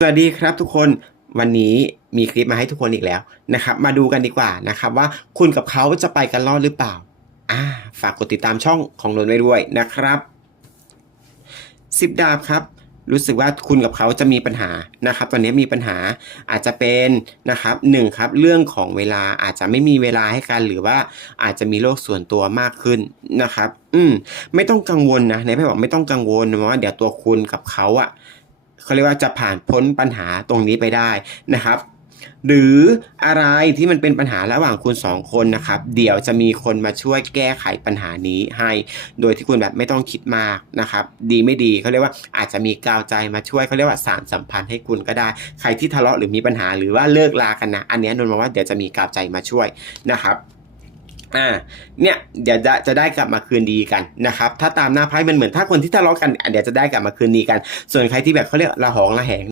สวัสดีครับทุกคนวันนี้มีคลิปมาให้ทุกคนอีกแล้วนะครับ มาดูกันดีกว่านะครับว่าคุณกับเขาจะไปกันรอดหรือเปล่าอ่าฝากกดติดตามช่องของนนไว้ด้วยนะครับสิบดาบครับ รู้สึกว่าคุณกับเขาจะมีปัญหานะครับ ตอนนี้มีปัญหาอาจจะเป็นนะครับหนึ่งครับเรื่องของเวลาอาจจะไม่มีเวลาให้กันหรือว่าอาจจะมีโลกส่วนตัวมากขึ้นนะครับ อืมไม่ต้องกังวลนะในไพ่บอกไม่ต้องกังวลเพราะว่าเดี๋ยวตัวคุณกับเขาอะ เขาเรียกว่าจะผ่านพ้นปัญหาตรงนี้ไปได้นะครับหรืออะไรที่มันเป็นปัญหาระหว่างคุณสองคนนะครับ เดี๋ยวจะมีคนมาช่วยแก้ไขปัญหานี้ให้ โดยที่คุณแบบไม่ต้องคิดมากนะครับ ดีไม่ดีเขาเรียกว่าอาจจะมีกาวใจมาช่วยเขาเรียกว่าสารสัมพันธ์ให้คุณก็ได้ ใครที่ทะเลาะหรือมีปัญหาหรือว่าเลิกลากันนะ อันนี้นนท์มองว่าเดี๋ยวจะมีกาวใจมาช่วยนะครับ อ่าเนี่ยเดี๋ยวจะจะได้กลับมาคืนดีกันนะครับถ้าตามหน้าไพ่มันเหมือนถ้าคนที่ทะเลาะกันเดี๋ยวจะได้กลับมาคืนดีกัน ส่วนใครที่แบบเขาเรียกระหองระแหง